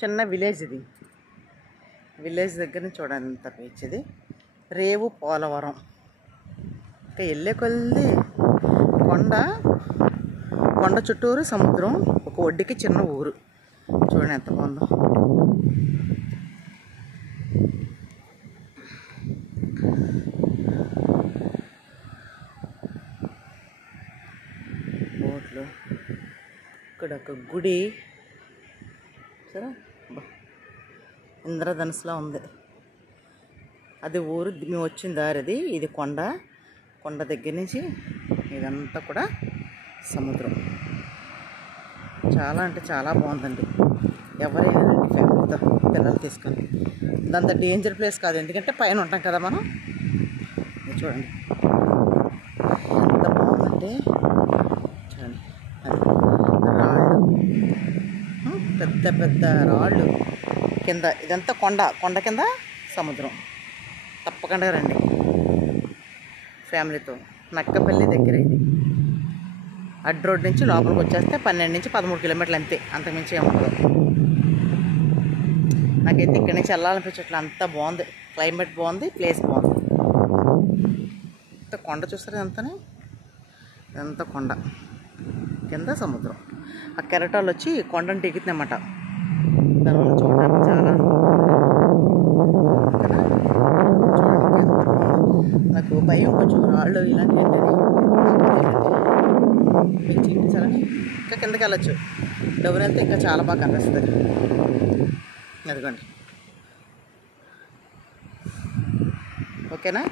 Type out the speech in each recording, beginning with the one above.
చిన్న విలేజ్ ఇది. విలేజ్ దగ్గర నుంచి చూడండి ఎంత బీచ్ ఇది. రేవు పోలవరం. ఇంకా వెళ్ళే కొద్ది కొండ చుట్టూరు సముద్రం, ఒక ఒడ్డుకి చిన్న ఊరు. చూడండి ఎంత బాగుందో. బోట్లు, ఇక్కడ ఒక గుడి సరే, ఇంద్రధనుసులా ఉంది. అది ఊరు, మేము వచ్చిన దారిది. ఇది కొండ దగ్గర నుంచి ఇదంతా కూడా సముద్రం. చాలా అంటే చాలా బాగుందండి. ఎవరైనా రండి ఫ్యామిలీతో పిల్లలు తీసుకొని. ఇదంతా డేంజర్ ప్లేస్ కాదు, ఎందుకంటే పైన ఉంటాం కదా మనం. చూడండి ఎంత బాగుందంటే. చూడండి అది రాళ్ళు, పెద్ద పెద్ద రాళ్ళు కింద. ఇదంతా కొండ కింద సముద్రం. తప్పకుండా రండి ఫ్యామిలీతో. నక్కపల్లి దగ్గర ఇది. అడ్డు రోడ్ నుంచి లోపలికి వచ్చేస్తే 12 నుంచి 13 కిలోమీటర్లు అంతే, అంతకుమించి ఏముండదు. నాకైతే ఇక్కడి నుంచి వెళ్ళాలనిపించట్లే, అంత బాగుంది. క్లైమేట్ బాగుంది, ప్లేస్ బాగుంది. కొండ చూస్తారు ఇదంతా కొండ కింద సముద్రం. ఆ కెరటాలు వచ్చి కొండను దిగుతున్నాయన్నమాట. దానివల్ల చూడడానికి చాలా నాకు భయం కొంచెం, రాళ్ళు ఇలాంటివి ఏంటని మీకు చూపించాలని. ఇంకా కిందకి వెళ్ళచ్చు, డబ్బులు వెళ్తే ఇంకా చాలా బాగా కనిపిస్తుంది. అదిగోండి. ఓకేనా,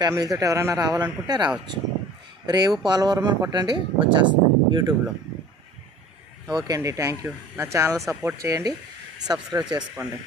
ఫ్యామిలీతో ఎవరైనా రావాలనుకుంటే రావచ్చు. రేవు పోలవరం అని కొట్టండి, వచ్చేస్తుంది యూట్యూబ్లో. ఓకే అండి, థ్యాంక్ యూ. నా ఛానల్ సపోర్ట్ చేయండి, సబ్స్క్రైబ్ చేసుకోండి.